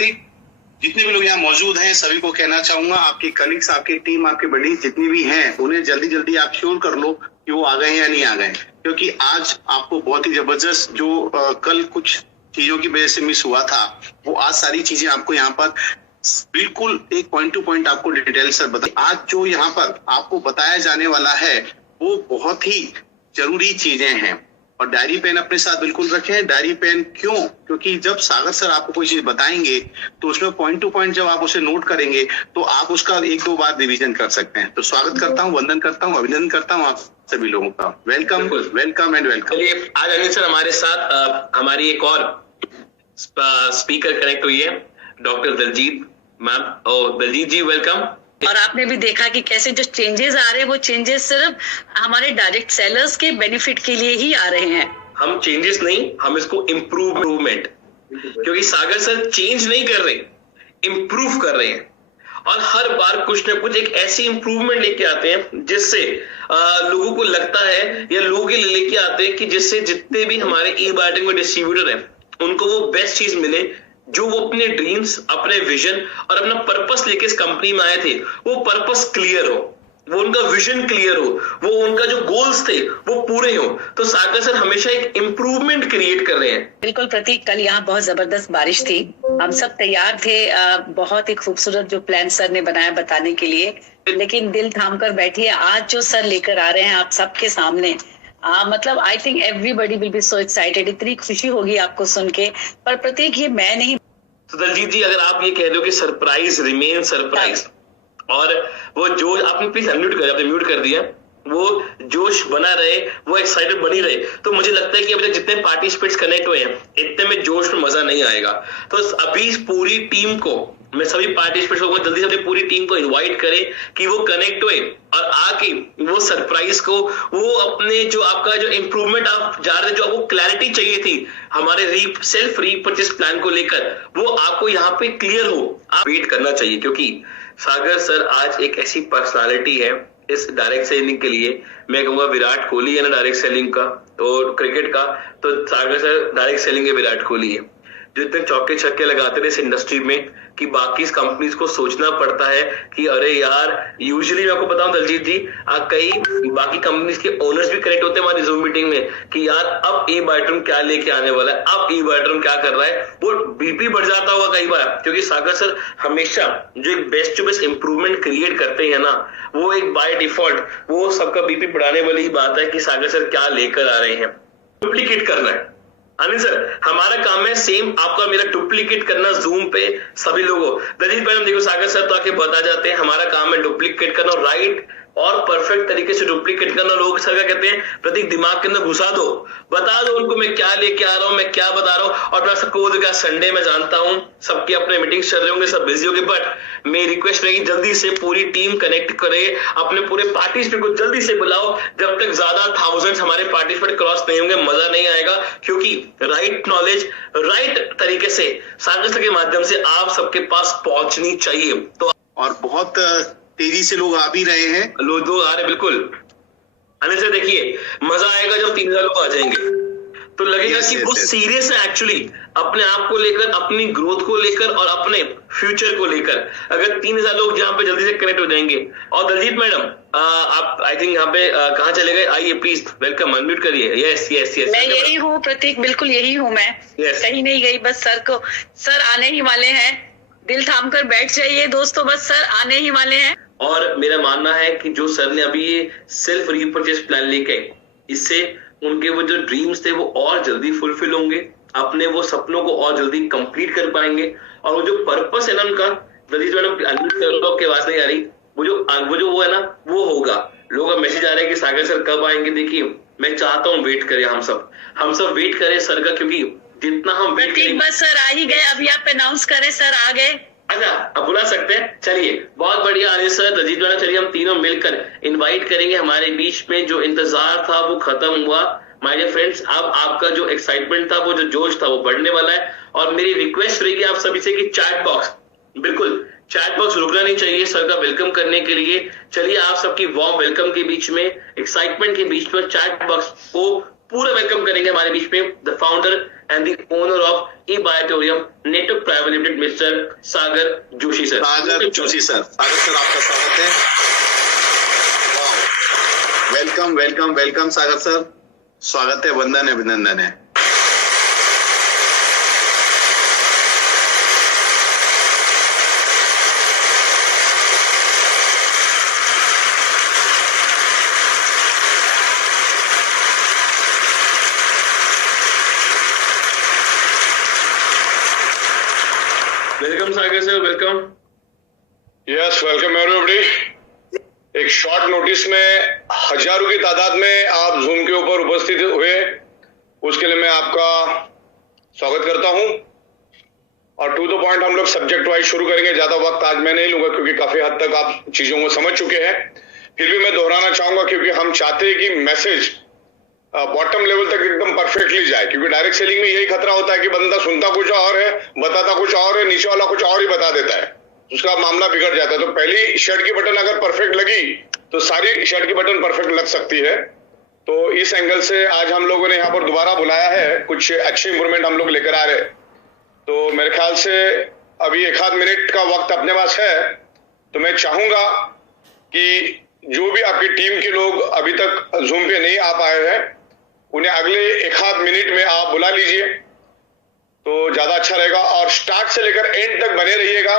प्रतीक, जितने भी लोग यहाँ मौजूद हैं सभी को कहना चाहूंगा, आपके कलीग्स, आपकी टीम, आपके बड़ी जितनी भी हैं उन्हें जल्दी जल्दी आप श्योर कर लो कि वो आ गए या नहीं आ गए, क्योंकि आज आपको बहुत ही जबरदस्त जो कल कुछ चीजों की वजह से मिस हुआ था वो आज सारी चीजें आपको यहाँ पर बिल्कुल एक पॉइंट टू पॉइंट आपको डिटेल से बताइए। आज जो यहाँ पर आपको बताया जाने वाला है वो बहुत ही जरूरी चीजें हैं, और डायरी पेन अपने साथ बिल्कुल रखें। डायरी पेन क्यों? क्योंकि जब सागर सर आपको कोई चीज बताएंगे तो उसमें पॉइंट टू पॉइंट जब आप उसे नोट करेंगे तो आप उसका एक दो बार रिवीजन कर सकते हैं। तो स्वागत करता हूँ, वंदन करता हूँ, अभिनंदन करता हूँ आप सभी लोगों का। Welcome welcome and welcome. चलिए, आज अनिल सर हमारे साथ हमारी एक और स्पीकर कनेक्ट हुई है, डॉक्टर दलजीत मैम। और दलजीत जी वेलकम। और आपने भी देखा कि कैसे जो चेंजेस आ रहे हैं वो चेंजेस सिर्फ हमारे डायरेक्ट सेलर्स के बेनिफिट के लिए ही आ रहे हैं। हम चेंजेस नहीं, हम इसको इम्प्रूवमेंट, क्योंकि सागर सर चेंज नहीं कर रहे, इम्प्रूव कर रहे हैं। और हर बार कुछ ना कुछ एक ऐसी इंप्रूवमेंट लेके आते हैं जिससे लोगों को लगता है, या लोगों के लिए लेके आते हैं कि जिससे जितने भी हमारे ई बायोटेक में डिस्ट्रीब्यूटर हैं उनको वो बेस्ट चीज मिले, जो वो अपने ड्रीम्स, अपने विजन और अपना पर्पस लेके इस कंपनी में आए थे वो पर्पस क्लियर हो, वो उनका विजन क्लियर हो, वो उनका जो गोल्स थे वो पूरे हो। तो सागर सर हमेशा एक इम्प्रूवमेंट क्रिएट कर रहे हैं। बिल्कुल प्रतीक, कल यहाँ बहुत जबरदस्त बारिश थी, हम सब तैयार थे, बहुत ही खूबसूरत जो प्लान सर ने बनाया बताने के लिए, लेकिन दिल थाम कर बैठिए। आज जो सर लेकर आ रहे हैं आप सबके सामने, मतलब I think everybody will be so excited. इतनी खुशी होगी आपको सुन के। पर प्रतीक, ये मैं नहीं, तो दलजीत जी अगर आप ये कह दो कि सरप्राइज रिमेन सरप्राइज, और वो जोश, आपने प्लीज अनम्यूट कर, आपने म्यूट कर दिया, वो जोश बना रहे, वो एक्साइटेड बनी रहे, तो मुझे लगता है कि अभी तक जितने पार्टिसिपेट्स कनेक्ट हुए हैं इतने में जोश में मजा नहीं आएगा। तो अभी इस पूरी टीम को, मैं सभी पार्टिसिपेट्स को जल्दी से अपनी पूरी टीम को इनवाइट करें कि वो कनेक्ट हुए और आके वो सरप्राइज को, वो अपने जो आपका जो इंप्रूवमेंट आप जा रहे, जो आपको क्लैरिटी चाहिए थी हमारे सेल्फ रीपर्चेस प्लान को लेकर, वो आपको यहाँ पे क्लियर हो, आप वेट करना चाहिए। क्योंकि सागर सर आज एक ऐसी पर्सनालिटी है इस डायरेक्ट सेलिंग के लिए, मैं कहूंगा विराट कोहली है ना डायरेक्ट सेलिंग का और क्रिकेट का, तो सागर सर डायरेक्ट सेलिंग के विराट कोहली है, जो इतने चौके छक्के लगाते थे इस इंडस्ट्री में कि बाकी कंपनीज को सोचना पड़ता है कि अरे यार, यूजुअली मैं आपको बताऊं दलजीत जी, कई बाकी कंपनीज के ओनर्स भी कनेक्ट होते हैं हमारी जूम मीटिंग में कि यार अब ई बायोटेक क्या लेके आने वाला है, अब ई बायोटेक क्या कर रहा है, वो बीपी बढ़ जाता होगा कई बार, क्योंकि सागर सर हमेशा जो एक best to best improvement create करते हैं ना, वो एक बाय डिफॉल्ट वो सबका बीपी बढ़ाने वाली ही बात है कि सागर सर क्या लेकर आ रहे हैं। डुप्लीकेट करना है अनिल सर, हमारा काम है सेम आपका मेरा डुप्लीकेट करना जूम पे सभी लोगों। दलजीत मैडम देखो, सागर सर तो आके बता जाते हैं, हमारा काम है डुप्लीकेट करना, राइट और परफेक्ट तरीके से डुप्लीकेट करना। लोग सर क्या कहते हैं, प्रतीक दिमाग के अंदर घुसा दो, बता दो उनको मैं क्या लेके आ रहा हूँ, मैं क्या बता रहा हूँ। और मैं सबको बोल दूंगा संडे में जानता हूँ सबके अपने मीटिंग्स चल रहे होंगे, सब बिजी होंगे, बट मेरी रिक्वेस्ट रहेगी जल्दी से पूरी टीम कनेक्ट करे, अपने पूरे पार्टिसिपेट को जल्दी से बुलाओ। जब तक ज्यादा थाउजेंड्स हमारे पार्टिसिपेट क्रॉस नहीं होंगे मजा नहीं आएगा, क्योंकि राइट नॉलेज राइट तरीके से सागर सर के माध्यम से आप सबके पास पहुंचनी चाहिए। तो और बहुत तेजी से लोग आ भी रहे हैं, लोग आ रहे, बिल्कुल अनिल सर देखिए मजा आएगा जब 3000 लोग आ जाएंगे, तो लगेगा कि वो सीरियस है एक्चुअली अपने आप को लेकर, अपनी ग्रोथ को लेकर और अपने फ्यूचर को लेकर। अगर 3000 लोग जहाँ पे जल्दी से कनेक्ट हो जाएंगे। और दलजीत मैडम आप आई थिंक यहाँ पे कहाँ चले गए, आइए प्लीज, वेलकम, अनम्यूट करिए। यस यस यस, मैं यही हूँ प्रतीक, बिल्कुल यही हूँ मैं, कहीं नहीं गई, बस सर आने ही वाले हैं, दिल थाम कर बैठ जाइए दोस्तों, बस सर आने ही वाले हैं। और मेरा मानना है कि जो सर ने अभी ये सेल्फ रीपर्चेस प्लान लेके, इससे उनके वो जो ड्रीम्स थे वो और जल्दी फुलफिल होंगे, अपने वो सपनों को और जल्दी कंप्लीट कर पाएंगे। और वो जो पर्पस है ना उनका, दलजीत मैडम की आवाज नहीं आ रही, वो जो वो है ना वो होगा। लोगों का मैसेज आ रहा है कि सागर सर कब आएंगे। देखिए मैं चाहता हूँ वेट करें, हम सब वेट करें सर का, क्योंकि जितना हम वेट करेंगे, बस सर आ ही गए, अभी आप अनाउंस करें सर आ गए। अच्छा अब बुला सकते हैं, चलिए बहुत बढ़िया अनिल सर, दलजीत मैडम, चलिए हम तीनों मिलकर इनवाइट करेंगे। हमारे बीच में जो इंतजार था वो खत्म हुआ माय डियर फ्रेंड्स। अब आपका जो एक्साइटमेंट था, वो जो जोश था वो बढ़ने वाला है। और मेरी रिक्वेस्ट रहेगी आप सभी से कि चैट बॉक्स, बिल्कुल चैट बॉक्स रुकना नहीं चाहिए सर का वेलकम करने के लिए। चलिए आप सबकी वार्म वेलकम के बीच में, एक्साइटमेंट के बीच में, चैट बॉक्स को पूरा वेलकम करेंगे हमारे बीच में the founder and the owner of eBiotorium Network Private Limited, Mr. Sagar Joshi sir. Sagar Joshi sir, Sagar sir आपका स्वागत है। वेलकम वेलकम वेलकम सागर सर, स्वागत है, वंदन है, अभिनंदन है। Welcome Sagar sir, welcome. Yes welcome everybody. एक शॉर्ट नोटिस में हजारों की तादाद में आप जूम के ऊपर उपस्थित हुए, उसके लिए मैं आपका स्वागत करता हूं। और टू द पॉइंट हम लोग सब्जेक्ट वाइज शुरू करेंगे। ज्यादा वक्त आज मैं नहीं लूंगा क्योंकि काफी हद तक आप चीजों को समझ चुके हैं। फिर भी मैं दोहराना चाहूंगा क्योंकि हम चाहते हैं कि मैसेज बॉटम लेवल तक एकदम परफेक्टली जाए, क्योंकि डायरेक्ट सेलिंग में यही खतरा होता है कि बंदा सुनता कुछ और है, बताता कुछ और है, नीचे वाला कुछ और ही बता देता है, उसका मामला बिगड़ जाता है। तो पहली शर्ट की बटन अगर परफेक्ट लगी तो सारी शर्ट की बटन परफेक्ट लग सकती है। तो इस एंगल से आज हम लोगों ने यहाँ पर दोबारा बुलाया है, कुछ अच्छे इंप्रूवमेंट हम लोग लेकर आ रहे। तो मेरे ख्याल से अभी 1-8 मिनट का वक्त अपने पास है, तो मैं चाहूंगा कि जो भी आपकी टीम के लोग अभी तक जूम पे नहीं आ पाए हैं उन्हें अगले 1-8 मिनट में आप बुला लीजिए तो ज्यादा अच्छा रहेगा। और स्टार्ट से लेकर एंड तक बने रहिएगा,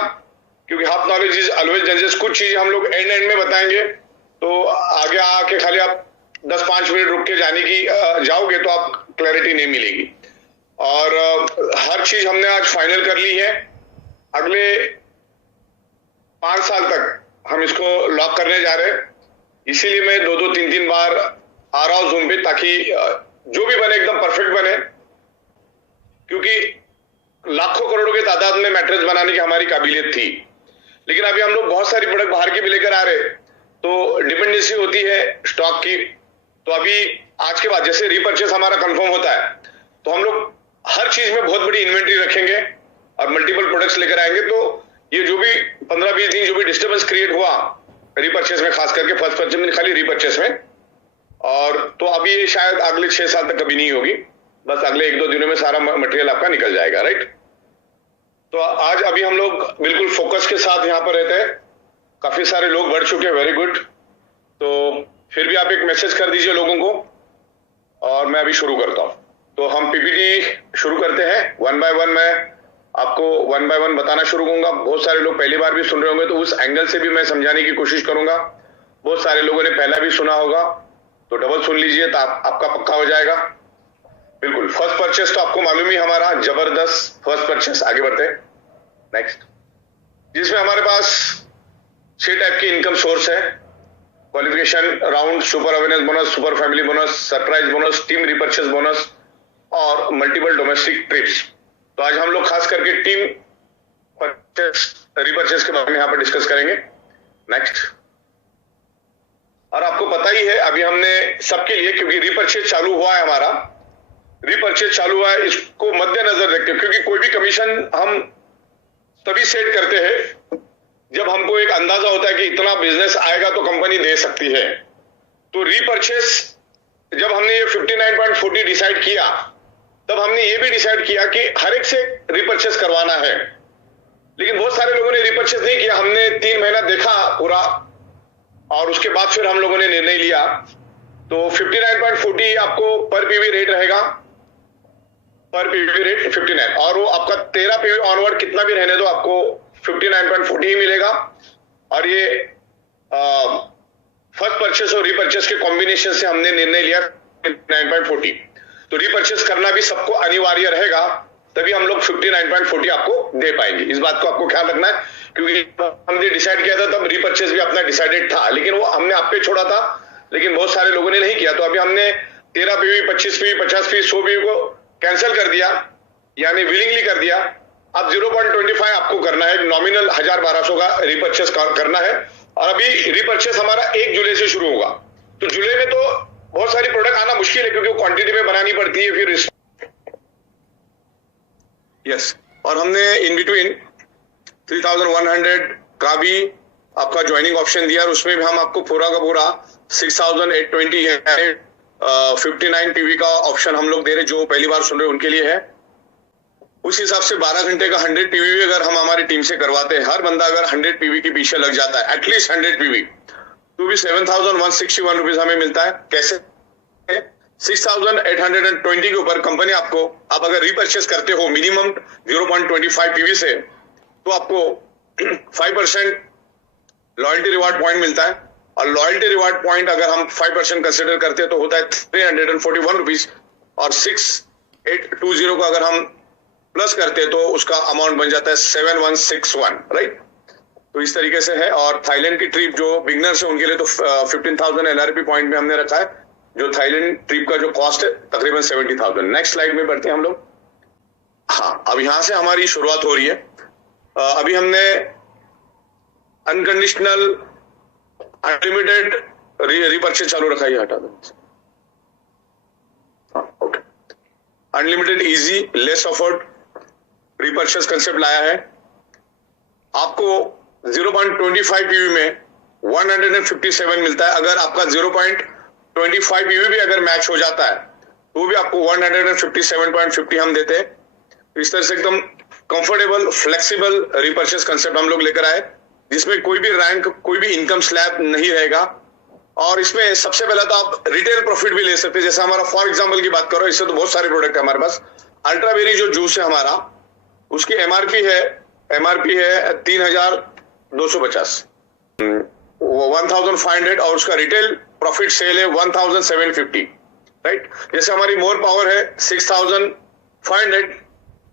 क्योंकि half knowledge is always dangerous. कुछ चीज हम लोग एंड में बताएंगे, तो आगे आके खाली आप 10-5 मिनट रुक के जाओगे तो आप क्लैरिटी नहीं मिलेगी। और हर चीज हमने आज फाइनल कर ली है। अगले 5 साल तक हम इसको लॉक करने जा रहे हैं, इसीलिए मैं 2-2, 3-3 बार आ रहा हूं जूम पे, ताकि जो भी बने एकदम परफेक्ट बने। क्योंकि लाखों करोड़ों की तादाद में मैट्रेस बनाने की हमारी काबिलियत थी, लेकिन अभी हम लोग बहुत सारी प्रोडक्ट बाहर की भी लेकर आ रहे, तो डिपेंडेंसी होती है स्टॉक की। तो अभी आज के बाद जैसे रीपर्चेस हमारा कंफर्म होता है तो हम लोग हर चीज में बहुत बड़ी इन्वेंट्री रखेंगे और मल्टीपल प्रोडक्ट्स लेकर आएंगे। तो ये जो भी 15-20 दिन जो भी डिस्टर्बेंस क्रिएट हुआ रीपर्चेस में, खास करके फर्स्ट परचेस में, खाली रीपर्चेस में, और तो अभी ये शायद अगले 6 साल तक कभी नहीं होगी, बस अगले 1-2 दिनों में सारा मटेरियल आपका निकल जाएगा, राइट। तो आज अभी हम लोग बिल्कुल फोकस के साथ यहाँ पर रहते हैं। काफी सारे लोग बढ़ चुके हैं, वेरी गुड। तो फिर भी आप एक मैसेज कर दीजिए लोगों को और मैं अभी शुरू करता हूँ। तो हम पीपीटी शुरू करते हैं 1 बाय 1। मैं आपको 1 बाय 1 बताना शुरू करूंगा। बहुत सारे लोग पहली बार भी सुन रहे होंगे, तो उस एंगल से भी मैं समझाने की कोशिश करूंगा। बहुत सारे लोगों ने पहला भी सुना होगा, तो डबल सुन लीजिए तो आपका पक्का हो जाएगा। बिल्कुल, फर्स्ट परचेस तो आपको मालूम ही, हमारा जबरदस्त फर्स्ट परचेस। आगे बढ़ते हैं नेक्स्ट, जिसमें हमारे पास 6 टाइप की इनकम सोर्स है। Qualification round, super awareness bonus, super family bonus, surprise bonus, team repurchase bonus और मल्टीपल डोमेस्टिक ट्रिप्स। तो आज हम लोग खास करके टीम परचेस रिपर्चेस के बारे में यहाँ पर डिस्कस करेंगे। नेक्स्ट, और आपको पता ही है अभी हमने सबके लिए, क्योंकि रीपर्चेज चालू हुआ है, हमारा रीपर्चेज चालू हुआ है, इसको मद्देनजर रखते हैं, क्योंकि कोई भी कमीशन हम तभी सेट करते हैं जब हमको एक अंदाजा होता है कि इतना बिजनेस आएगा तो कंपनी दे सकती है। तो रीपर्चेज जब हमने ये 59.40 डिसाइड किया, तब हमने ये भी डिसाइड किया कि हर एक से रीपर्चेज करवाना है। लेकिन बहुत सारे लोगों ने रीपर्चेज नहीं किया। हमने 3 महीना देखा पूरा, और उसके बाद फिर हम लोगों ने निर्णय लिया। तो 59.40 आपको पर पीवी रेट रहेगा, पर पीवी रेट 59, और वो आपका 13 पीवी ऑनवर्ड कितना भी रहने दो, आपको 59.40 ही मिलेगा। और ये फर्स्ट परचेस और रीपर्चेस के कॉम्बिनेशन से हमने निर्णय लिया 59.40। तो रीपर्चेस करना भी सबको अनिवार्य रहेगा, तभी हम लोग 59.40 आपको दे पाएंगे। इस बात को आपको ख्याल रखना है, क्योंकि हमने डिसाइड किया था तब रीपर्चेस भी अपना डिसाइडेड था, लेकिन वो हमने आप पे छोड़ा था, लेकिन बहुत सारे लोगों ने नहीं किया। तो अभी हमने 13 पीवी, 25 पीवी, 50 पीवी, 100 पीवी को कैंसिल कर दिया, यानी विलिंगली कर दिया। अब 0.25 आपको करना है, नॉमिनल 1000-1200 का रीपर्चेस करना है। और अभी रीपर्चेस हमारा 1 जुलाई से शुरू होगा। तो जुलाई में तो बहुत सारी प्रोडक्ट आना मुश्किल है, क्योंकि वो क्वांटिटी में बनानी पड़ती है फिर। यस, और हमने इन बिटवीन 3100 का भी आपका ज्वाइनिंग ऑप्शन दिया, और उसमें भी हम आपको पूरा का पूरा 6820 59 पीवी का ऑप्शन हम लोग दे रहे, जो पहली बार सुन रहे उनके लिए है। उस हिसाब से 12 घंटे का 100 पीवी अगर हम हमारी टीम से करवाते हैं, हर बंदा अगर 100 पीवी के पीछे लग जाता है, एटलीस्ट 100 पीवी, तो भी 7,161 रुपीज हमें मिलता है। कैसे? 6,820 के ऊपर कंपनी आपको, आप अगर रीपर्चेस करते हो मिनिमम 0.25 पीवी से, तो आपको 5% लॉयल्टी रिवार्ड पॉइंट मिलता है। और लॉयल्टी रिवार्ड पॉइंट अगर हम 5% कंसिडर करते हैं तो होता है 341 रुपीज, और 6820 को अगर हम प्लस करते हैं तो उसका अमाउंट बन जाता है 7161, राइट। तो इस तरीके से है। और थाईलैंड की ट्रिप जो बिगनर्स है उनके लिए तो 15,000 LRP पॉइंट में हमने रखा है, जो थाईलैंड ट्रिप का जो कॉस्ट है तकरीबन 70,000। नेक्स्ट स्लाइड में बढ़ते हैं हम लोग। हाँ, अब यहां से हमारी शुरुआत हो रही है। अभी हमने अनकंडीशनल अनलिमिटेड रीपर्चेज चालू रखा है, हटा दो। हाँ, okay. Unlimited easy less offered repurchase concept लाया है। आपको 0.25 पीवी में 157 मिलता है। अगर आपका 0.25 पीवी भी अगर मैच हो जाता है तो भी आपको 157.50 हम देते हैं। इस तरह से एकदम कंफर्टेबल फ्लेक्सिबल रीपर्चेज कंसेप्ट हम लोग लेकर आए, जिसमें कोई भी रैंक, कोई भी इनकम स्लैब नहीं रहेगा। और इसमें सबसे पहला तो आप रिटेल प्रॉफिट भी ले सकते हैं। जैसे हमारा फॉर एग्जांपल की बात करो, इससे तो बहुत सारे प्रोडक्ट है हमारे पास। अल्ट्राबेरी जो जूस है हमारा, उसकी एमआरपी है 3,250, 1,500, और उसका रिटेल प्रॉफिट सेल है 1,750, राइट। जैसे हमारी मोर पावर है 6,500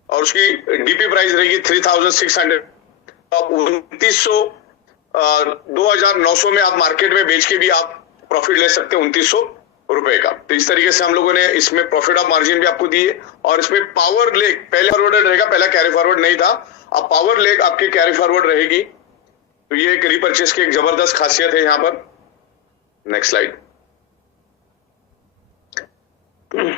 और उसकी डीपी प्राइस रहेगी 3,600। आप 2,900 में आप मार्केट में बेच के भी आप प्रॉफिट ले सकते हैं 2,900 रुपए का। तो इस तरीके से हम लोगों ने इसमें प्रॉफिट ऑफ मार्जिन भी आपको दिए। और इसमें पावर लेग पहले फॉरवर्ड रहेगा, पहला कैरी फॉरवर्ड नहीं था, अब पावर लेग आपकी कैरी फॉरवर्ड रहेगी। तो ये एक रीपर्चेस की एक जबरदस्त खासियत है यहाँ पर। Next slide.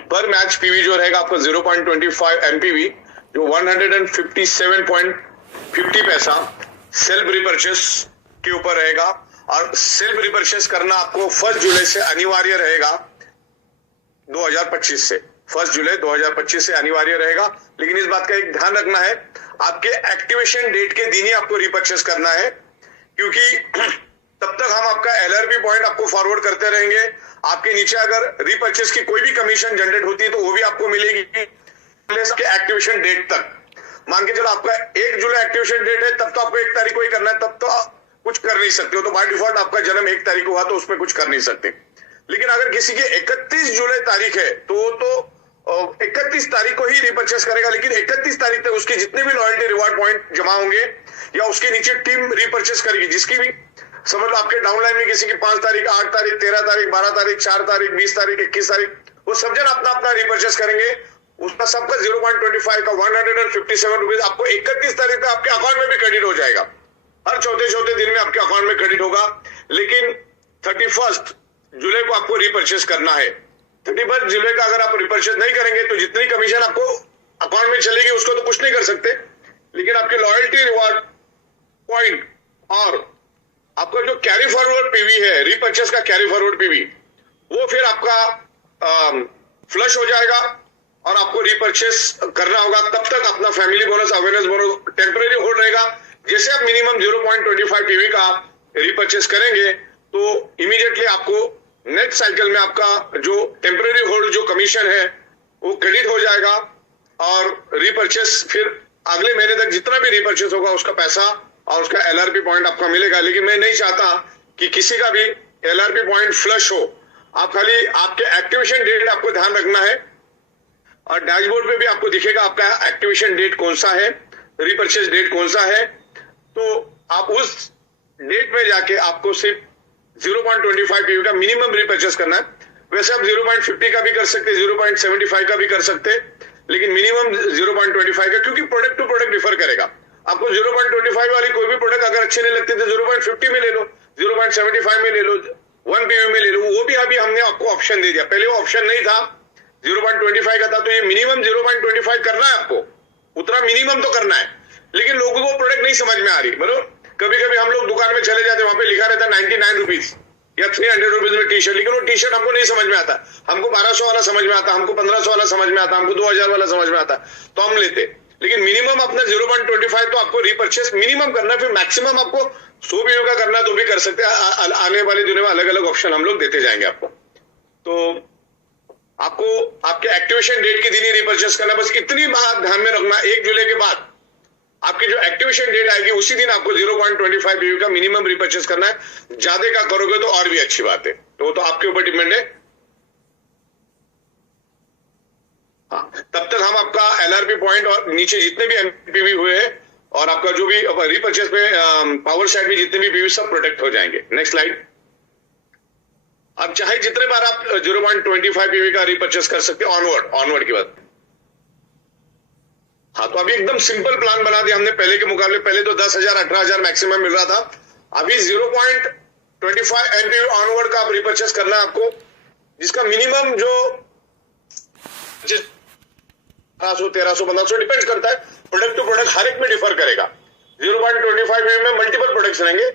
पर मैच पीवी जो रहेगा आपका 0.25 एमपीवी, जो 157.50 पैसा सेल्फ रिपर्चेस के ऊपर रहेगा। और सेल्फ रिपर्चेस करना आपको 1 जुलाई से अनिवार्य रहेगा 2025 से। 1 जुलाई 2025 से अनिवार्य रहेगा। लेकिन इस बात का एक ध्यान रखना है, आपके एक्टिवेशन डेट के दिन ही आपको रिपर्चेस करना है, क्योंकि तब तक हम आपका एलआरपी पॉइंट आपको फॉरवर्ड करते रहेंगे। आपके नीचे अगर रिपर्चेस की कोई भी कमीशन जनरेट होती है तो वो भी आपको मिलेगी एक्टिवेशन डेट तक। मान के चलो आपका 1 जुलाई एक्टिवेशन डेट है, तब तो आपको 1 तारीख को ही करना है, तब तो कुछ कर नहीं सकते हो। तो बाय डिफॉल्ट आपका जन्म 1 तारीख को हुआ तो उसमें कुछ कर नहीं सकते। लेकिन अगर किसी की 31 जुलाई तारीख है तो 31 तारीख को ही रिपर्चेस करेगा। लेकिन 31 तारीख तक उसके जितने भी लॉयल्टी रिवार्ड पॉइंट जमा होंगे या उसके नीचे टीम रिपर्चेस करेगी, जिसकी भी समझ लो आपके डाउनलाइन में किसी की 5 तारीख, 8 तारीख, 13 तारीख, 12 तारीख, 4 तारीख, 20 तारीख, 21 तारीख, वो सब जन अपना अपना रिपर्चेस करेंगे। उसका सबका 0.25 का 157 रुपीज आपको 31 तारीख तक आपके अकाउंट में भी क्रेडिट हो जाएगा। हर चौथे दिन में आपके अकाउंट में क्रेडिट होगा। लेकिन 31 जुलाई को आपको रिपर्चेस करना है। 31 जुलाई का अगर आप रिपर्चेस नहीं करेंगे तो जितनी कमीशन आपको अकाउंट में चलेगी उसको तो कुछ नहीं कर सकते। लेकिन आपके लॉयल्टी रिवार्ड पॉइंट और आपका जो कैरी फॉरवर्ड पीवी है, रिपर्चेस का कैरी फॉरवर्ड पीवी, वो फिर आपका फ्लश हो जाएगा और आपको रिपर्चेस करना होगा। तब तक अपना family bonus, awareness bonus temporary hold रहेगा। जैसे आप मिनिमम 0.25 पीवी का रिपर्चेस करेंगे तो इमीडिएटली आपको नेक्स्ट साइकिल में आपका जो टेम्परेरी होल्ड जो कमीशन है वो क्रेडिट हो जाएगा। और रिपर्चेस फिर अगले महीने तक जितना भी रिपर्चेस होगा उसका पैसा और उसका एलआरपी पॉइंट आपका मिलेगा। लेकिन मैं नहीं चाहता कि किसी का भी एलआरपी पॉइंट फ्लश हो। आप खाली आपके एक्टिवेशन डेट आपको ध्यान रखना है और डैशबोर्ड पे भी आपको दिखेगा आपका एक्टिवेशन डेट कौन सा है, रिपर्चेस डेट कौन सा है। तो आप उस डेट में जाके आपको सिर्फ 0.25 पीवी का मिनिमम रिपर्चेस करना है। वैसे आप 0.50 का भी कर सकते, 0.75 का भी कर सकते, लेकिन मिनिमम 0.25 का, क्योंकि प्रोडक्ट टू प्रोडक्ट डिफर करेगा। आपको 0.25 वाली कोई भी प्रोडक्ट अगर अच्छे नहीं लगते तो 0.50 में ले लो, 0.75 में ले लो, 1 पीवी में ले लो। वो भी अभी हमने आपको ऑप्शन दे दिया। पहले वो ऑप्शन नहीं था, 0.25 का था। तो ये मिनिमम 0.25 करना है आपको, उतना मिनिमम तो करना है। लेकिन लोगों को प्रोडक्ट नहीं समझ में आ रही। बराबर, कभी कभी हम लोग दुकान में चले जाते, वहां पे लिखा रहता है 99 रुपीज या 300 रुपीज में टी शर्ट, लेकिन वो टी शर्ट हमको नहीं समझ में आता। हमको 1200 वाला समझ में आता, हमको 1500 वाला समझ में आता, हमको 2000 वाला समझ में आता, तो हम लेते। लेकिन मिनिमम अपना 0.25 तो आपको रीपर्चेस मिनिमम करना है, फिर मैक्सिमम आपको 100 पीवी का करना तो भी कर सकते हैं। आने वाले दिनों में अलग अलग ऑप्शन हम लोग देते जाएंगे आपको। तो आपको आपके एक्टिवेशन डेट के दिन ही रीपर्चेस करना, बस इतनी बात ध्यान में रखना। 1 जुलाई के बाद आपकी जो एक्टिवेशन डेट आएगी उसी दिन आपको 0.25 पीवी का मिनिमम रीपर्चेस करना है। ज्यादा का करोगे तो और भी अच्छी बात है, तो वो तो आपके ऊपर डिपेंड है। हाँ, तब तक हम आपका एलआरपी पॉइंट और नीचे जितने भी एमपीवी हुए हैं और आपका जो भी रीपर्चेस में पावर साइड में जितने भी पीवी सब प्रोटेक्ट हो जाएंगे। Next slide. अब चाहे जितने बार आप 0.25 पीवी का रीपर्चेस कर सकते हैं ऑनवर्ड की बात। हाँ, तो अभी एकदम सिंपल प्लान बना दिया हमने पहले के मुकाबले। पहले तो 10,000 18,000 मैक्सिमम मिल रहा था, अभी 0.25 एमपीवी ऑनवर्ड का आप रीपर्चेस करना है आपको, जिसका मिनिमम जो 1200 1300 1500 डिपेंड करता है, प्रोडक्ट टू प्रोडक्ट हर एक में डिफर करेगा। 0.25 में मल्टीपल प्रोडक्ट्स रहेंगे,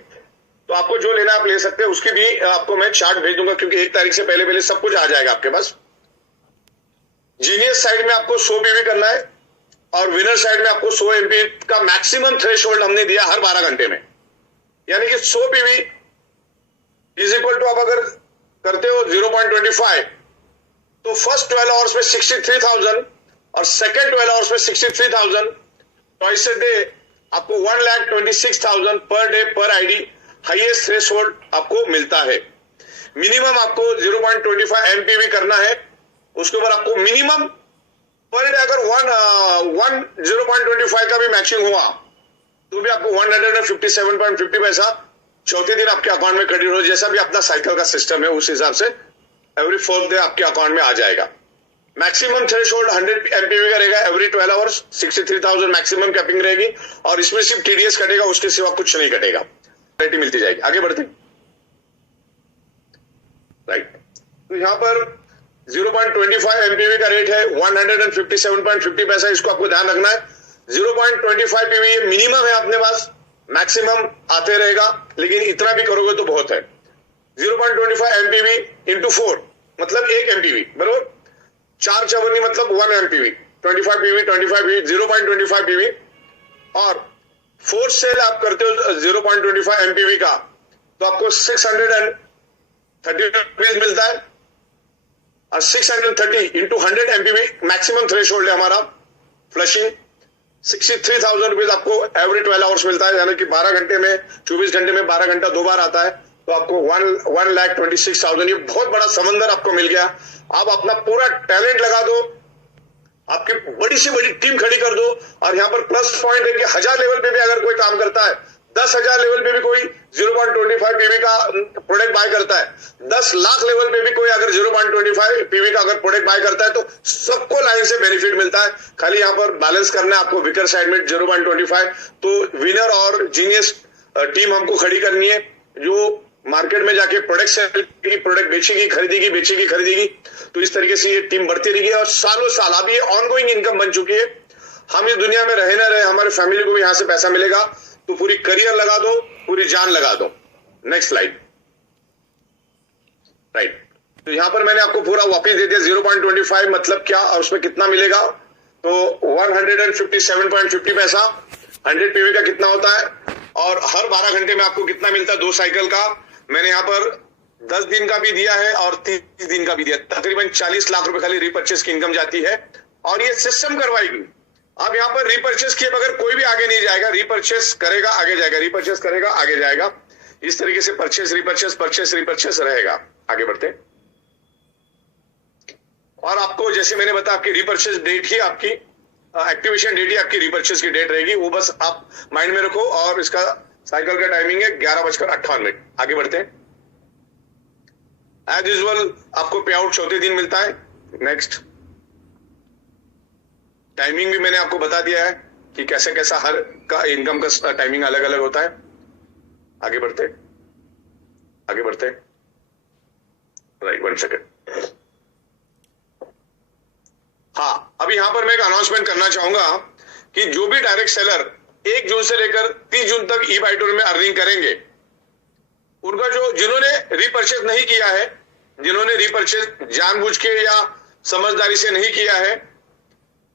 तो आपको जो लेना आप ले सकते हैं। उसकी भी आपको मैं चार्ट भेज दूंगा, क्योंकि 1 तारीख से पहले सब कुछ आ जाएगा आपके पास। जीनियस साइड में आपको 100 पीवी करना है और विनर साइड में आपको 100 एमपी का मैक्सिमम थ्रेशोल्ड हमने दिया हर 12 घंटे में, यानी कि 100 पीवी इज इक्वल टू आप अगर करते हो 0.25 तो फर्स्ट 12 आवर्स में 63,000 और सेकेंड 12 आवर्स में 63,000, ट्वाइस डे आपको 1,26,000 पर डे पर आईडी हाईएस्ट थ्रेशोल्ड आपको मिलता है। मिनिमम आपको 0.25 एमपीवी करना है, उसके ऊपर आपको मिनिमम पर डे अगर 0.25 का भी मैचिंग हुआ तो भी आपको 157.50 पैसा चौथे दिन आपके अकाउंट में क्रेडिट हो, जैसा भी अपना साइकिल का सिस्टम है उस हिसाब से एवरी 4th डे आपके अकाउंट में आ जाएगा। मैक्सिमम थ्रेशोल्ड 100 एमपीवी का रहेगा एवरी 12 आवर्स, 63,000 मैक्सिमम कैपिंग रहेगी और इसमें सिर्फ टीडीएस कटेगा, उसके सिवा कुछ नहीं कटेगा, क्रेडिट मिलती जाएगी। आगे बढ़ते राइट। तो यहां पर 0.25 एमपीवी का रेट है 157.50 पैसा, इसको आपको ध्यान रखना है। 0.25 पीवी मिनिमम है अपने पास, मैक्सिमम आते रहेगा, लेकिन इतना भी करोगे तो बहुत है। 0.25 एमपीवी इंटू 4 मतलब 1 एमपीवी बरोबर, 4 चवन्नी मतलब 1 एमपीवी, 25 पीवी 25 पीवी 0.25 पीवी और 4 सेल आप करते हो 0.25 एमपीवी का तो आपको 630 रुपीज मिलता है और 630 इंटू 100 एमपीवी मैक्सिमम थ्रेशोल्ड है हमारा फ्लशिंग। 63,000 रुपीज आपको एवरी 12 आवर्स मिलता है, यानी कि 12 घंटे में 24 घंटे में 12 घंटा 2 बार आता है, तो आपको 1,26,000 ये बहुत बड़ा समंदर आपको मिल गया। आप अपना पूरा टैलेंट लगा दो, आपकी बड़ी से बड़ी टीम खड़ी कर दो और यहाँ पर प्लस पॉइंट है कि 1000 लेवल पे भी अगर कोई काम करता है, 10,000 लेवल पे भी कोई 0.25 पीवी का प्रोडक्ट बाय करता है, 10 लाख लेवल पे भी कोई अगर 0.25 पीवी का अगर प्रोडक्ट बाय करता है तो सबको लाइन से बेनिफिट मिलता है। खाली यहाँ पर बैलेंस करना है आपको विकर साइड में 0.25। तो विनर और जीनियस टीम हमको खड़ी करनी है जो मार्केट में जाके प्रोडक्ट सेल की, प्रोडक्ट खरीदेगी। तो इस तरीके से ये टीम बढ़ती रहेगी और सालों साल अब ये ऑनगोइंग इनकम बन चुकी है। हम इस दुनिया में रहे ना रहे, हमारे फैमिली को भी यहाँ से पैसा मिलेगा, तो पूरी करियर लगा दो, पूरी जान लगा दो। Next slide right. तो यहां पर मैंने आपको पूरा वापिस दे दिया 0.25 मतलब क्या और उसमें कितना मिलेगा। तो 157.50 पैसा 100 पीवी का कितना होता है और हर 12 घंटे में आपको कितना मिलता है 2 साइकिल का। मैंने यहां पर 10 दिन का भी दिया है और 30 दिन का भी दिया, तकरीबन 40 लाख रुपए खाली रीपर्चेस की इनकम जाती है और ये सिस्टम करवाएगी। अब यहाँ पर रीपर्चेस किए बगैर कोई भी आगे नहीं जाएगा, रीपर्चेस करेगा आगे जाएगा, रीपर्चेस करेगा आगे जाएगा। इस तरीके से परचेस रिपर्चेस रहेगा। आगे बढ़ते और आपको जैसे मैंने बताया आपकी रीपर्चेस डेट ही आपकी एक्टिवेशन डेट ही आपकी रीपर्चेस की डेट रहेगी, वो बस आप माइंड में रखो। और इसका साइकिल का टाइमिंग है 11:58। आगे बढ़ते हैं। एज यूजुअल आपको पे आउट चौथे दिन मिलता है। नेक्स्ट टाइमिंग भी मैंने आपको बता दिया है कि कैसे कैसा हर का इनकम का टाइमिंग अलग अलग होता है। आगे बढ़ते राइट 1 सेकेंड। हाँ, अभी यहां पर मैं एक अनाउंसमेंट करना चाहूंगा कि जो भी डायरेक्ट सेलर 1 जून से लेकर 30 जून तक ई बाइटोर में अर्निंग करेंगे, उनका जो जिन्होंने रीपर्चेस नहीं किया है, जिन्होंने रीपर्चेस जानबूझ के या समझदारी से नहीं किया है,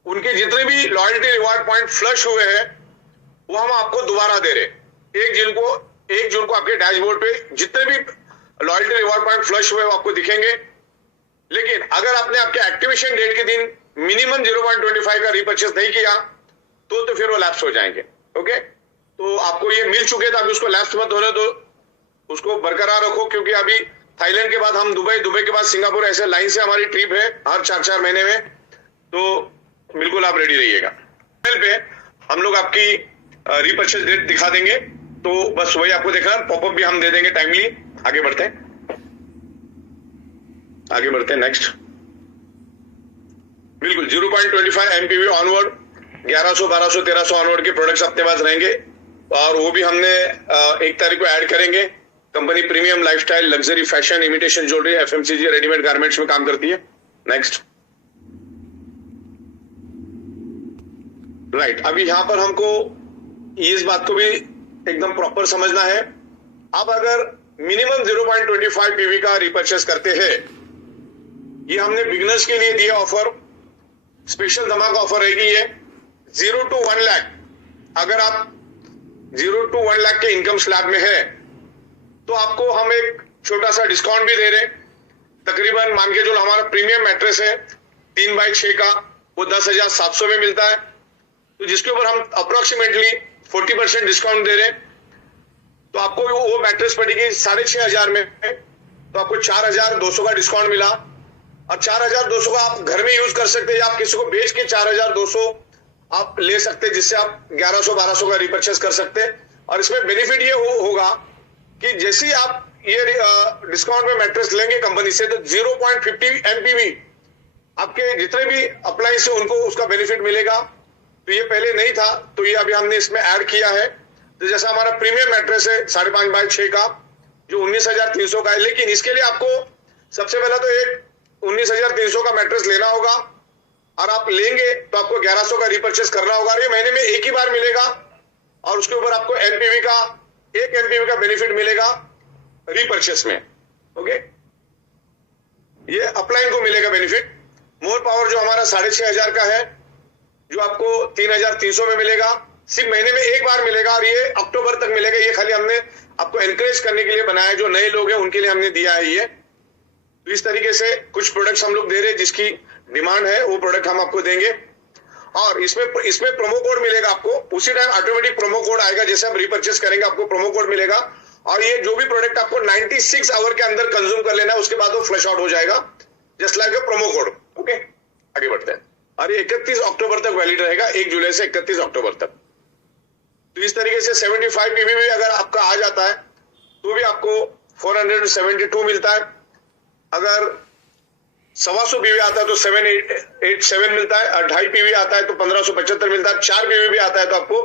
उनके जितने भी लॉयल्टी रिवार्ड पॉइंट फ्लश हुए हैं वो हम आपको दोबारा दे रहे हैं। 1 जून को आपके डैशबोर्ड पे जितने भी लॉयल्टी रिवार्ड पॉइंट फ्लश हुए वो आपको दिखेंगे। लेकिन अगर आपने आपके एक्टिवेशन डेट के दिन मिनिमम 0.25 का रिपर्चेस नहीं किया तो फिर वो लैप्स हो जाएंगे। ओके, तो आपको ये मिल चुके थे, अभी उसको लैप्स मत होने दो, उसको बरकरार रखो, क्योंकि अभी थाईलैंड के बाद हम दुबई के बाद सिंगापुर, ऐसे लाइन से हमारी ट्रिप है हर 4-4 महीने में, तो बिल्कुल आप रेडी रहिएगा। पे हम लोग आपकी रिपर्चेस डेट दिखा देंगे, तो बस वही आपको देखना, पॉपअप भी हम दे देंगे टाइमली। आगे बढ़ते हैं नेक्स्ट। बिल्कुल 0.25 MPV ऑनवर्ड 1100, 1200, 1300 ऑनवर्ड के प्रोडक्ट्स अपने पास रहेंगे, और वो भी हमने 1 तारीख को ऐड करेंगे। Company premium lifestyle, luxury fashion, imitation jewellery, FMCG, readymade garments में काम करती है। Next, right. अभी यहां पर हमको इस बात को भी एकदम प्रॉपर समझना है। आप अगर मिनिमम 0.25 PV का रिपर्चेस करते हैं, ये हमने बिगनर्स के लिए दिया ऑफर, स्पेशल धमाका ऑफर रहेगी ये 0 to 1 लाख। अगर आप 0 to 1 लाख के इनकम स्लैब में है तो आपको हम एक छोटा सा डिस्काउंट भी दे रहे हैं। तकरीबन मान के जो हमारा प्रीमियम मैट्रेस है 3x6 का, वो 10,700 में मिलता है, तो जिसके ऊपर हम अप्रोक्सीमेटली 40% डिस्काउंट दे रहे हैं। तो आपको वो मैट्रेस पड़ेगी 6,500 में, तो आपको 4,200 का डिस्काउंट मिला, और 4,200 का आप घर में यूज कर सकते हैं, या आप किसी को बेच के 4,200 आप ले सकते हैं, जिससे आप 1100-1200 का रिपर्चेस कर सकते हैं। और इसमें बेनिफिट ये होगा कि जैसे ही आप ये डिस्काउंट में मैट्रेस लेंगे कंपनी से, तो 0.50 MPV आपके जितने भी अप्लायंस है उनको उसका बेनिफिट मिलेगा। तो ये पहले नहीं था, तो ये अभी हमने इसमें ऐड किया है। तो जैसा हमारा प्रीमियम मैट्रेस है 5.5x6 का, जो 19,300 का है, लेकिन इसके लिए आपको सबसे पहला तो एक 19,300 का मैट्रेस लेना होगा, और आप लेंगे तो आपको 1100 का रिपर्चेस करना होगा, और ये महीने में एक ही बार मिलेगा, और उसके ऊपर आपको MPV का 1 MPV का बेनिफिट मिलेगा रिपर्चेस में। ओके, ये अपलाइन को मिलेगा बेनिफिट। मोर पावर जो हमारा 6,500 का है, जो आपको 3,300 में मिलेगा, सिर्फ महीने में एक बार मिलेगा, और ये अक्टूबर तक मिलेगा। ये खाली हमने आपको एनकरेज करने के लिए बनाया, जो नए लोग हैं उनके लिए हमने दिया है ये। तो इस तरीके से कुछ प्रोडक्ट्स हम लोग दे रहे हैं, जिसकी डिमांड है वो प्रोडक्ट हम आपको देंगे। और इसमें प्रोमो कोड मिलेगा आपको, उसी टाइम ऑटोमेटिक प्रोमो कोड आएगा, जैसे आप रिपर्चेस करेंगे आपको प्रोमो कोड मिलेगा, और ये जो भी प्रोडक्ट आपको 96 आवर के अंदर कंज्यूम कर लेना है, उसके बाद वो फ्लश आउट हो जाएगा, जस्ट लाइक अ प्रोमो कोड। ओके, आगे बढ़ते हैं। और ये 31 अक्टूबर तक वैलिड रहेगा, 1 जुलाई से 31 अक्टूबर तक। तो इस तरीके से 75 PV भी अगर आपका आ जाता है तो भी आपको 472 मिलता है। अगर 125 PV आता है तो 787 मिलता है, और 2.5 PV आता है तो 1575 मिलता है, 4 PV भी आता है तो आपको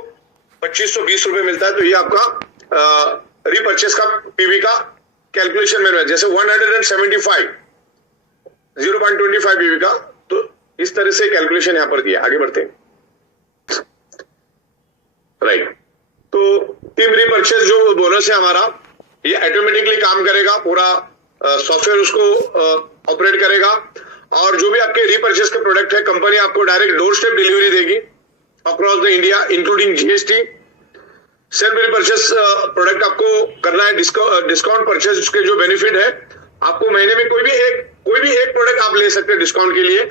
2520 रुपए मिलता है। तो ये आपका रिपर्चेस का PV का कैलकुलेशन में है, जैसे 175 0.25 PV का, तो इस तरह से कैलकुलेशन यहां पर दिया। आगे बढ़ते हैं, राइट। तो टीम रिपर्चेस जो बोनस है हमारा, ये ऑटोमेटिकली काम करेगा, पूरा सॉफ्टवेयर उसको ऑपरेट करेगा, और जो भी आपके रिपर्चेस के प्रोडक्ट है कंपनी आपको डायरेक्ट डोर स्टेप डिलीवरी देगी across the India, including GST। Self repurchase product आपको करना है, डिस्काउंट परचेस, उसके जो बेनिफिट है आपको महीने में कोई भी एक प्रोडक्ट आप ले सकते हैं डिस्काउंट के लिए,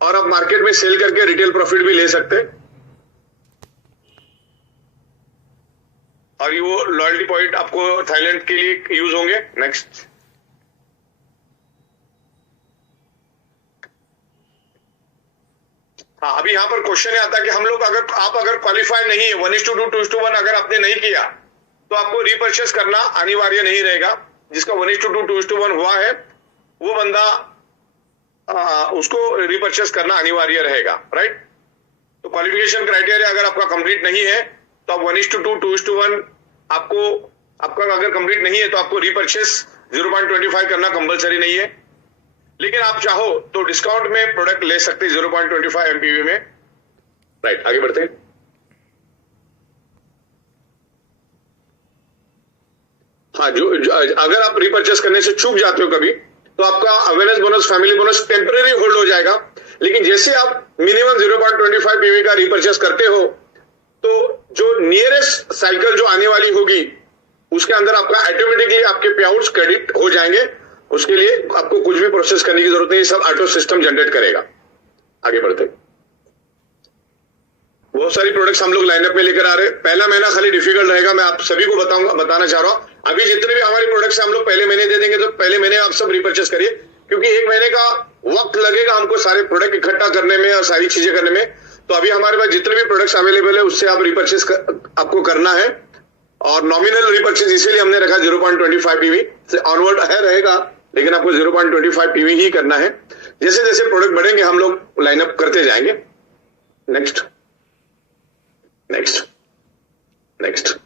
और आप मार्केट में सेल करके रिटेल प्रॉफिट भी ले सकते हैं। और ये वो लॉयल्टी पॉइंट आपको थाईलैंड के लिए यूज होंगे। नेक्स्ट, हाँ, अभी यहां पर क्वेश्चन आता है कि हम लोग अगर क्वालिफाई नहीं है 1:2, 2:1 अगर आपने नहीं किया तो आपको रिपर्चेस करना अनिवार्य नहीं रहेगा। जिसका 1:2, 2:1 हुआ है वो बंदा उसको रिपर्चेस करना अनिवार्य रहेगा, राइट। तो क्वालिफिकेशन क्राइटेरिया अगर आपका कंप्लीट नहीं है तो आप 1:2, 2:1 आपका अगर कंप्लीट नहीं है तो आपको रिपर्चेस 0.25 करना कंपलसरी नहीं है। लेकिन आप चाहो तो डिस्काउंट में प्रोडक्ट ले सकते हैं 0.25 MPV में, राइट। आगे बढ़ते हैं। हाँ, जो अगर आप रिपर्चेस करने से चूक जाते हो कभी, तो आपका awareness bonus, family bonus temporary hold हो जाएगा। लेकिन जैसे आप मिनिमम 0.25 पीवी का रिपर्चेस करते हो तो जो नियरेस्ट साइकिल जो आने वाली होगी उसके अंदर आपका ऑटोमेटिकली आपके पे आउट्स क्रेडिट हो जाएंगे। उसके लिए आपको कुछ भी प्रोसेस करने की जरूरत नहीं, सब ऑटो सिस्टम जनरेट करेगा। आगे बढ़ते, बहुत सारी प्रोडक्ट्स हम लोग लाइनअप में लेकर आ रहे हैं। पहला महीना खाली डिफिकल्ट रहेगा, मैं आप सभी को बताना चाह रहा हूं। अभी जितने भी हमारी प्रोडक्ट्स हम लोग पहले महीने दे देंगे, तो पहले महीने आप सब रिपर्चेस करिए, क्योंकि एक महीने का वक्त लगेगा हमको सारे प्रोडक्ट इकट्ठा करने में और सारी चीजें करने में। तो अभी हमारे पास जितने भी प्रोडक्ट्स अवेलेबल है उससे आप रिपर्चेस आपको करना है। और नॉमिनल रिपर्चेस इसीलिए हमने रखा 0.25 पीवी से ऑनवर्ड है रहेगा, लेकिन आपको 0.25 पीवी ही करना है। जैसे जैसे प्रोडक्ट बढ़ेंगे हम लोग लाइनअप करते जाएंगे। Next next next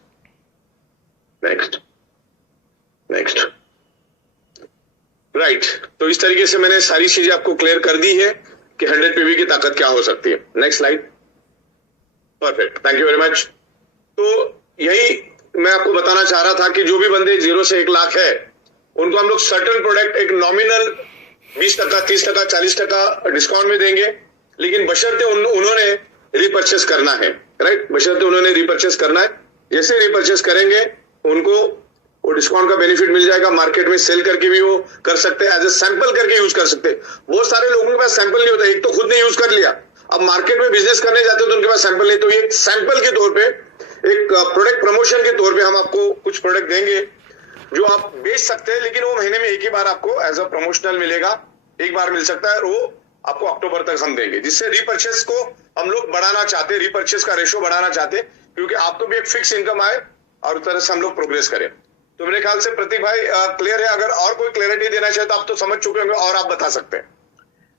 next next right. तो इस तरीके से मैंने सारी चीजें आपको क्लियर कर दी है कि 100 पीवी की ताकत क्या हो सकती है। Next slide. Perfect, thank you very much. तो यही मैं आपको बताना चाह रहा था कि जो भी बंदे 0 से 1 लाख है उनको हम लोग सर्टेन प्रोडक्ट एक नॉमिनल 20%, 30%, 40% डिस्काउंट में देंगे, लेकिन बशर्ते उन्होंने रिपर्चेस करना है। राइट, बशर्ते उन्होंने रिपर्चेस करना है। जैसे रिपर्चेस करेंगे उनको वो डिस्काउंट का बेनिफिट मिल जाएगा। मार्केट में सेल करके भी वो कर सकते हैं, एज ए सैंपल करके यूज कर सकते हैं। बहुत सारे लोगों के पास सैंपल नहीं होता, एक तो खुद ने यूज कर लिया, अब मार्केट में बिजनेस करने जाते हो तो उनके पास सैंपल नहीं। तो ये सैंपल के तौर पे, एक प्रोडक्ट प्रमोशन के तौर पे हम आपको कुछ प्रोडक्ट देंगे जो आप बेच सकते हैं, लेकिन वो महीने में एक ही बार आपको एज अ प्रमोशनल मिलेगा, एक बार मिल सकता है, और वो आपको अक्टूबर तक हम देंगे। जिससे रिपर्चेस को हम लोग बढ़ाना चाहते हैं, रिपर्चेस का रेशो बढ़ाना चाहते हैं, क्योंकि आपको भी एक फिक्स इनकम आए और उस तरह से हम लोग प्रोग्रेस करें। तो मेरे ख्याल से प्रतीक भाई क्लियर है। अगर और कोई क्लियरिटी देना चाहे तो आप तो समझ चुके होंगे और आप बता सकते हैं।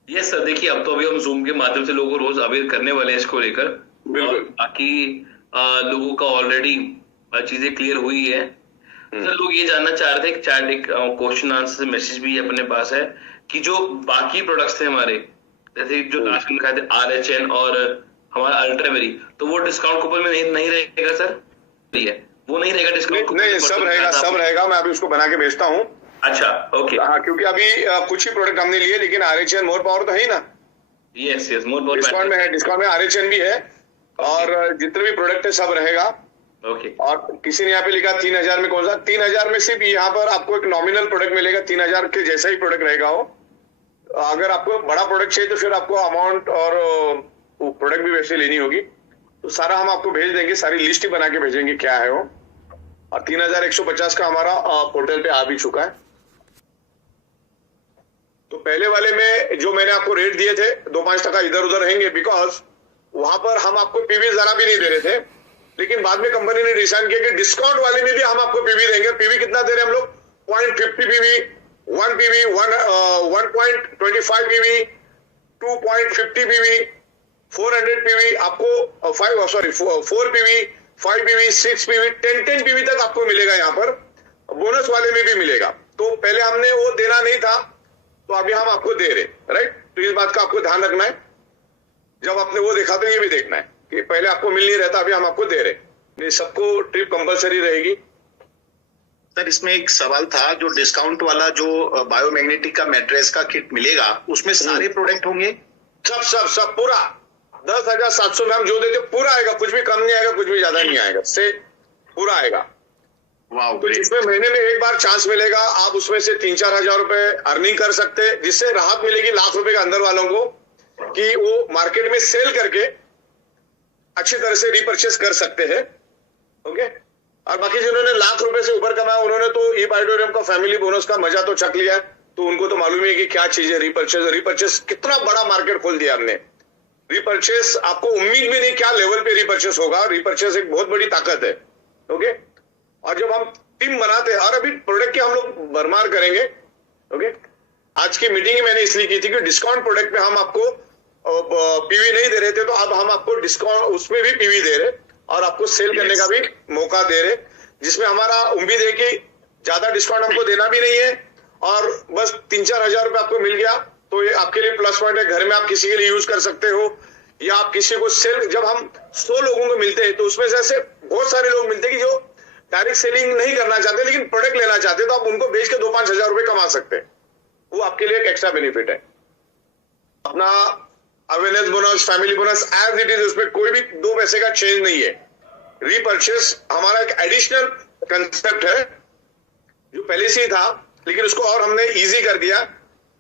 यस सर, देखिए अब तो अभी हम जूम के माध्यम से लोगों को रोज अवेयर करने वाले हैं इसको लेकर। बिल्कुल। बाकी लोगों का ऑलरेडी चीजें क्लियर हुई है। तो लोग ये जानना चाह रहे थे, चैट एक क्वेश्चन आंसर मैसेज भी अपने पास है कि जो बाकी प्रोडक्ट्स थे हमारे, जैसे जो लास्ट में लिखा थे RHN और हमारा अल्ट्रावेरी, तो वो डिस्काउंट कूपन में नहीं रहेगा सर? वो नहीं रहेगा डिस्काउंट? नहीं, सब रहेगा, सब रहेगा। मैं अभी उसको बना के भेजता हूँ। अच्छा, ओके। हाँ, क्योंकि अभी कुछ ही प्रोडक्ट हमने लिए, लेकिन RHN मोर पावर तो है ही ना। Yes yes, more power discount में है, डिस्काउंट में RHN भी है, और जितने भी प्रोडक्ट है सब रहेगा। ओके। और किसी ने यहाँ पे लिखा 3000 में कौन सा? 3000 में सिर्फ यहाँ पर आपको एक नॉमिनल प्रोडक्ट मिलेगा, 3000 के जैसा ही प्रोडक्ट रहेगा वो। अगर आपको बड़ा प्रोडक्ट चाहिए तो फिर आपको अमाउंट और प्रोडक्ट भी वैसे लेनी होगी। तो सारा हम आपको भेज देंगे, सारी लिस्ट ही बना के भेजेंगे क्या है वो। और 3150 का हमारा पोर्टल पे आ भी चुका है। तो पहले वाले में जो मैंने आपको रेट दिए थे 2-5% इधर उधर रहेंगे, बिकॉज वहां पर हम आपको पीवी जरा भी नहीं दे रहे थे, लेकिन बाद में कंपनी ने डिसाइड किया कि डिस्काउंट वाले में भी हम आपको पीवी देंगे। पीवी कितना दे रहे हैं हम लोग? 0.50 PV, 1 PV, 1.25 PV, 2.50 PV, 400 PV आपको 4 पीवी, 5 पीवी, 6 पीवी, 10 पीवी तक आपको मिलेगा। यहाँ पर बोनस वाले में भी मिलेगा। तो पहले हमने वो देना नहीं था, तो अभी हम आपको दे रहे। राइट, तो इस बात का आपको ध्यान रखना है। जब आपने वो देखा तो ये भी देखना है कि पहले आपको मिल नहीं रहता, अभी हम आपको दे रहे। सबको ट्रिप कंपलसरी रहेगी। सर, इसमें एक सवाल था, जो डिस्काउंट वाला जो बायोमैग्नेटिक का मैट्रेस का किट मिलेगा उसमें सारे प्रोडक्ट होंगे? सब पूरा 10,700 में हम जो देते पूरा आएगा, कुछ भी कम नहीं आएगा, कुछ भी ज्यादा नहीं आएगा, से पूरा आएगा। वाह। तो जिसमें महीने में एक बार चांस मिलेगा, आप उसमें से 3-4 हजार रुपए अर्निंग कर सकते हैं, जिससे राहत मिलेगी लाख रुपए के अंदर वालों को कि वो मार्केट में सेल करके अच्छी तरह से रिपर्चेस कर सकते हैं। ओके। और बाकी जिन्होंने लाख रुपए से ऊपर कमाया उन्होंने तो ई-ऑडिटोरियम का फैमिली बोनस का मजा तो चख लिया है, तो उनको तो मालूम है कि क्या चीज है रिपर्चेस कितना बड़ा मार्केट खोल दिया हमने। रिपर्चेस आपको उम्मीद भी नहीं क्या लेवल पे रिपर्चेस होगा। रिपर्चेस एक बहुत बड़ी ताकत है। ओके। और जब हम टीम बनाते हैं, और अभी प्रोडक्ट की हम लोग भरमार करेंगे। ओके। आज की मीटिंग मैंने इसलिए की थी कि डिस्काउंट प्रोडक्ट पे हम आपको पीवी नहीं दे रहे थे, तो अब हम आपको डिस्काउंट उसमें भी पीवी दे रहे और आपको सेल करने का भी मौका दे रहे, जिसमें हमारा उम्मीद है कि ज्यादा डिस्काउंट हमको देना भी नहीं है और बस 3-4 हजार रुपए आपको मिल गया तो ये आपके लिए प्लस पॉइंट है। घर में आप किसी के लिए यूज कर सकते हो, या आप किसी को सेल, जब हम 100 लोगों को मिलते हैं तो उसमें से ऐसे बहुत सारे लोग मिलते हैं कि जो डायरेक्ट सेलिंग नहीं करना चाहते लेकिन प्रोडक्ट लेना चाहते हैं, तो आप उनको बेच के 2-5 हजार रुपए कमा सकते हैं। वो आपके लिए एक एक्स्ट्रा बेनिफिट है। अपना awareness bonus, family bonus as it is, उसमें कोई भी 2 पैसे का चेंज नहीं है। रीपर्चेस हमारा एक एडिशनल कंसेप्ट है जो पहले से ही था, लेकिन उसको और हमने इजी कर दिया,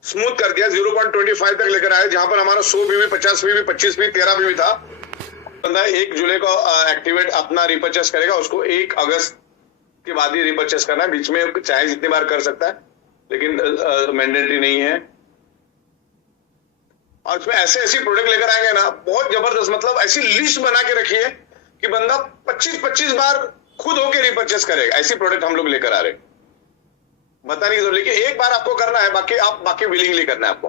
स्मूथ कर दिया, 0.25 तक लेकर आए, जहां पर हमारा 100 PV, 50 PV, 25 PV, 13 PV था। बंदा 1 जुलाई को एक्टिवेट अपना रिपर्चेस करेगा, उसको 1 अगस्त के बाद ही रिपर्चेस करना है। बीच में चाहे जितनी बार कर सकता है, लेकिन मैंडेटरी नहीं है। और उसमें ऐसे प्रोडक्ट लेकर आएंगे ना, बहुत जबरदस्त, मतलब ऐसी लिस्ट बना के रखी है कि बंदा 25-25 बार खुद होके रिपर्चेस करेगा। ऐसी प्रोडक्ट हम लोग लेकर आ रहे हैं, बताने की जरूरत, लेकिन एक बार आपको करना है, बाकी विलिंगली करना है आपको।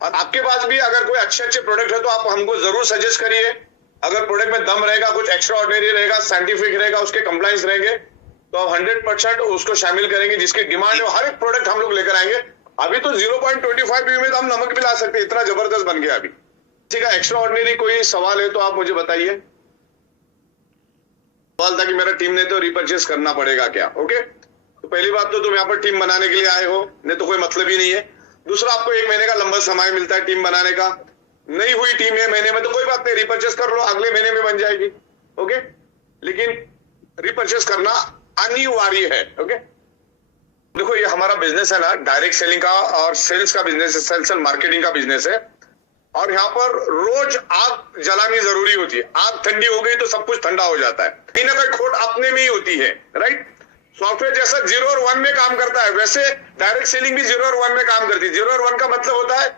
और आपके पास भी अगर कोई अच्छे प्रोडक्ट है तो आप हमको जरूर सजेस्ट करिए। अगर प्रोडक्ट में दम रहेगा, कुछ एक्स्ट्रा ऑर्डिनरी रहेगा, साइंटिफिक रहेगा, उसके कंप्लायंस रहेंगे, तो आप 100% उसको शामिल करेंगे। जिसकी डिमांड है हर एक प्रोडक्ट हम लोग लेकर आएंगे। अभी तो 0.25 PV में तो हम नमक भी ला सकते हैं, इतना जबरदस्त बन गया। अभी किसी का एक्स्ट्रा ऑर्डिनरी कोई सवाल है तो आप मुझे बताइए। सवाल था कि मेरा टीम ने तो रिपर्चेस करना पड़ेगा क्या? ओके, तो पहली बात तो तुम यहाँ पर टीम बनाने के लिए आए हो, नहीं तो कोई मतलब ही नहीं है। दूसरा, आपको 1 महीने का लंबा समय मिलता है टीम बनाने का। नहीं हुई टीम 1 महीने में तो कोई बात नहीं, रिपर्चेस कर लो, अगले महीने में बन जाएगी। ओके, लेकिन रिपर्चेस करना अनिवार्य है। ओके, देखो ये हमारा बिजनेस है ना, डायरेक्ट सेलिंग का और सेल्स का बिजनेस है, सेल्स एंड मार्केटिंग का बिजनेस है। और यहाँ पर रोज आग जलानी जरूरी होती है। आग ठंडी हो गई तो सब कुछ ठंडा हो जाता है। कहीं ना कहीं खोट अपने में ही होती है, राइट? सॉफ्टवेयर जैसा 0 और 1 में काम करता है, वैसे डायरेक्ट सेलिंग भी 0 और 1 में काम करती है। 0 और 1 का मतलब होता है,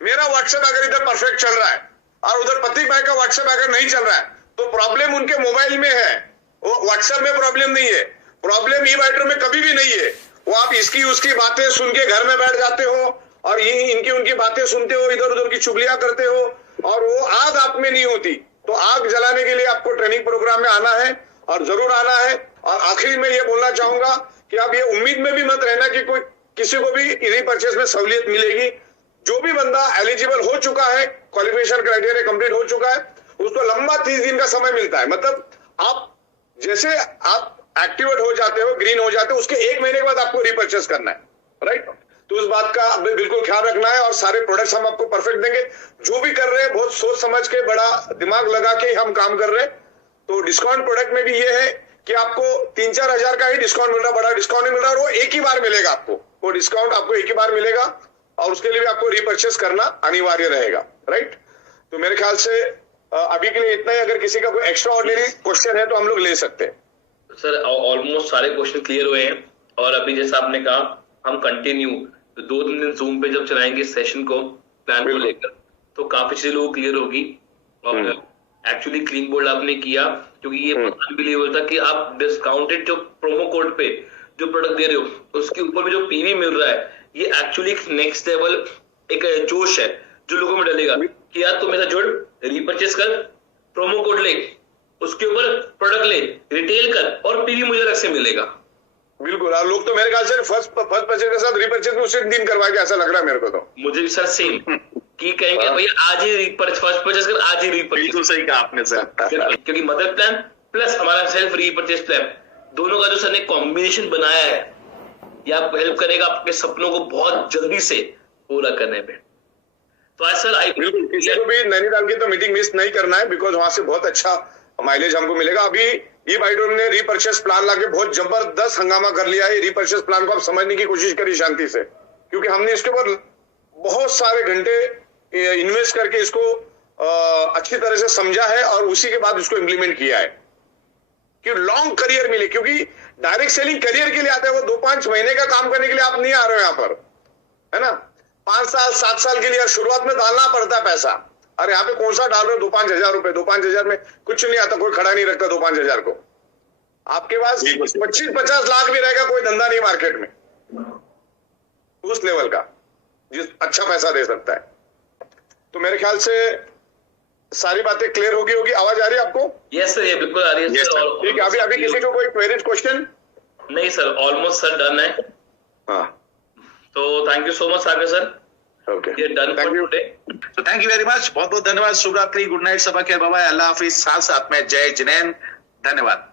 मेरा व्हाट्सएप अगर इधर परफेक्ट चल रहा है और उधर प्रतीक भाई का व्हाट्सएप अगर नहीं चल रहा है, तो प्रॉब्लम उनके मोबाइल में है, वो व्हाट्सएप में प्रॉब्लम नहीं है। प्रॉब्लम ई-बाइटर में कभी भी नहीं है। वो आप इसकी उसकी बातें सुन के घर में बैठ जाते हो और ये इनकी उनकी बातें सुनते हो, इधर उधर की चुगलियां करते हो, और वो आग आप में नहीं होती। तो आग जलाने के लिए आपको ट्रेनिंग प्रोग्राम में आना है, और जरूर आना है। और आखिर में ये बोलना चाहूंगा कि आप ये उम्मीद में भी मत रहना कि कोई किसी को भी रीपर्चेस में सहूलियत मिलेगी। जो भी बंदा एलिजिबल हो चुका है, क्वालिफिकेशन क्राइटेरिया कंप्लीट हो चुका है, उसको लंबा 30 दिन का समय मिलता है। मतलब आप जैसे आप एक्टिवेट हो जाते हो, ग्रीन हो जाते हो, उसके 1 महीने के बाद आपको रिपर्चेस करना है, राइट? तो उस बात का बिल्कुल ख्याल रखना है। और सारे प्रोडक्ट्स हम आपको परफेक्ट देंगे। जो भी कर रहे हैं बहुत सोच समझ के, बड़ा दिमाग लगा के हम काम कर रहे हैं। तो डिस्काउंट प्रोडक्ट में भी ये है कि आपको 3-4 हजार का ही डिस्काउंट मिल रहा है, बड़ा डिस्काउंट नहीं मिल रहा, और वो एक ही बार मिलेगा आपको। वो डिस्काउंट आपको एक ही बार मिलेगा, और उसके लिए भी आपको रिपर्चेस करना अनिवार्य रहेगा, राइट? तो मेरे ख्याल से अभी के लिए इतना ही। अगर किसी का कोई एक्स्ट्रा ऑर्डिनरी क्वेश्चन है तो हम लोग ले सकते हैं। सर ऑलमोस्ट सारे क्वेश्चन क्लियर हुए हैं। और अभी जैसा आपने कहा, हम कंटिन्यू 2-3 दिन जूम पे जब चलाएंगे सेशन को, प्लान को लेकर, तो काफी चीजें लोग क्लियर होगी। और एक्चुअली क्लीन बोल्ड आपने किया, क्योंकि ये अनबिलीवेबल था कि आप डिस्काउंटेड जो प्रोमो कोड पे जो प्रोडक्ट दे रहे हो, उसके ऊपर भी जो पीवी मिल रहा है, ये एक्चुअली नेक्स्ट लेवल एक जोश है जो लोगों में डलेगा कि यार तू मेरा जोड़, रिपर्चेस कर, प्रोमो कोड ले, उसके ऊपर प्रोडक्ट ले, रिटेल कर, और पीवी मुझे अलग से मिलेगा। बिल्कुल। और लोग तो मेरे ख्याल से फर्स्ट परचेज के साथ रिपर्चेज में उसी दिन करवाएंगे, ऐसा लग रहा है मेरे को। तो मुझे भी सर सेम कि कहेंगे भैया आज ही फर्स्ट परचेज कर, आज ही रिपर्चेज। तो सही कहा आपने सर। क्योंकि मदर प्लान प्लस हमारा सेल्फ रिपर्चेज प्लान, दोनों का जो सर ने कॉम्बिनेशन बनाया है, ये आपको हेल्प करेगा आपके सपनों को बहुत जल्दी से पूरा करने में। तो आज सर बिल्कुल, किसी को भी नैनीताल की तो मीटिंग मिस नहीं करना है, बिकॉज वहां से बहुत अच्छा माइलेज हमको मिलेगा। अभी ई-बाइटर ने रिपर्चेस प्लान लाके बहुत जबरदस्त हंगामा कर लिया है। रिपर्चेस प्लान को आप समझने की कोशिश करिए शांति से, क्योंकि हमने इसके ऊपर बहुत सारे घंटे इन्वेस्ट करके इसको अच्छी तरह से समझा है, और उसी के बाद इसको इम्प्लीमेंट किया है कि लॉन्ग करियर मिले। क्योंकि डायरेक्ट सेलिंग करियर के लिए आता है, वो 2-5 महीने का काम करने के लिए आप नहीं आ रहे हो यहाँ पर, है ना? 5 साल 7 साल के लिए शुरुआत में डालना पड़ता है पैसा। अरे यहाँ पे कौन सा डाल रहे हो 2-5 हजार रुपए? 2-5 हजार में कुछ नहीं आता, कोई खड़ा नहीं रखता 2-5 हजार को। आपके पास 25-50 लाख भी रहेगा, कोई धंधा नहीं मार्केट में उस लेवल का जिस अच्छा पैसा दे सकता है। तो मेरे ख्याल से सारी बातें क्लियर होगी। आवाज आ रही है आपको? यस सर, ये बिल्कुल आ रही है सर। ठीक है, अभी किसी को कोई क्वेरीज क्वेश्चन? नहीं सर, ऑलमोस्ट सर डन है। हाँ, तो thank you so much Sagar sir. Okay, ये डन फॉर टुडे। तो थैंक यू वेरी मच, बहुत बहुत धन्यवाद। शुभ रात्रि, गुड नाइट, सबा खैर, बाय, अल्लाह हाफिज। साथ साथ में जय जिनेंद्र, धन्यवाद।